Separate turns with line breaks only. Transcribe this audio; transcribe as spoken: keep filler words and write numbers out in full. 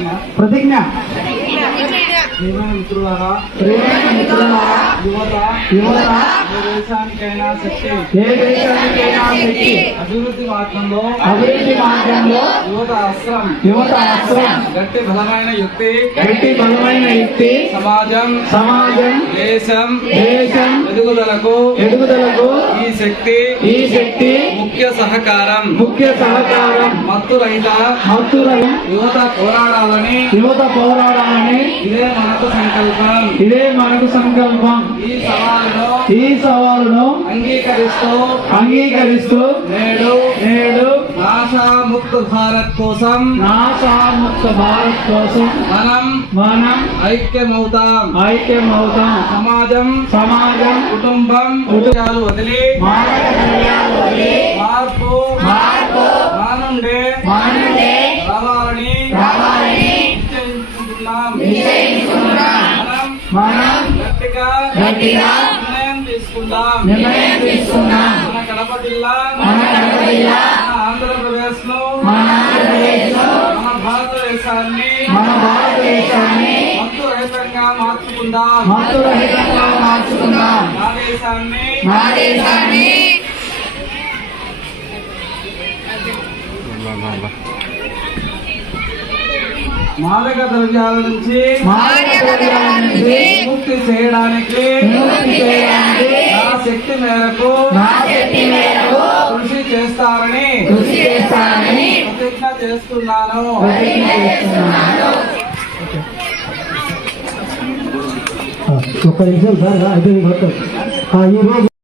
ప్రతిజ్ఞ
మిత్రులారా, యువత
యువత
ఏ దేశానికైనా శక్తి,
ఏ దేశానికైనా శక్తి,
అభివృద్ధి మార్గంలో
అభివృద్ధి మార్గంలో
యువత అస్త్రం,
యువత అస్త్రం,
గట్టి బలమైన యుక్తి,
గట్టి బలమైన యుక్తి,
సమాజం
సమాజం
దేశం
దేశం
ఎదుగుదలకు
ఎదుగుదలకు
ఈ శక్తి
ఈ శక్తి
ముఖ్య సహకారం.
ముఖ్య సహకారం.
మత్తు రహిత
భక్తులను
యువత పోరాడాలని
యువత పోరాడాలని
ఇదే మనకు సంకల్పం.
ఇదే మనకు సంకల్పం.
ఈ సవాలును
ఈ సవాలును
అంగీకరిస్తూ
అంగీకరిస్తూ
నేడు
నేడు
నాశా ముక్త భారత్ కోసం
నాశాముక్త భారత్ కోసం
మనం
మనం
ఐక్యమవుతాం.
ఐక్యమవుతాం.
సమాజం
సమాజం
కుటుంబం విషయాలు వదిలి
మానవ కళ్యాణం వదిలి
మార్పు
మార్పు
రానుండే
మానుండే
రావాలని
రావాలని
నిశ్చయించుకుంటున్నాం.
నిశ్చయించుకున్నాం.
మనం
మనం
గట్టిగా
గట్టిగా
నిర్ణయం తీసుకుందాం.
నిర్ణయం తీసుకున్నాం.
మన కడప జిల్లా
మన కడప జిల్లా
మన ఆంధ్రప్రదేశ్ ను
మన ఆంధ్రప్రదేశ్లో
మన భారతదేశాన్ని
మన భారతదేశాన్ని
మత్తు రహితంగా మార్చుకుందాం.
మత్తురహితంగా మార్చుకుందాం.
నా దేశాన్ని
నా దేశాన్ని
మాదక ద్రవ్యాల నుంచి
మాదక ద్రవ్యాల నుంచి
ముక్తి చేయడానికి
విముక్తి చేయడానికి
నా శక్తి మేరకు
నా శక్తి మేరకు
కృషి చేస్తారని
కృషి చేస్తానని
ప్రతిజ్ఞ చేస్తున్నాను.
ప్రతిజ్ఞ చేస్తున్నాను.
ఒక్క నిమిషం సార్ అయిపోయింది మొత్తం. ఈరోజు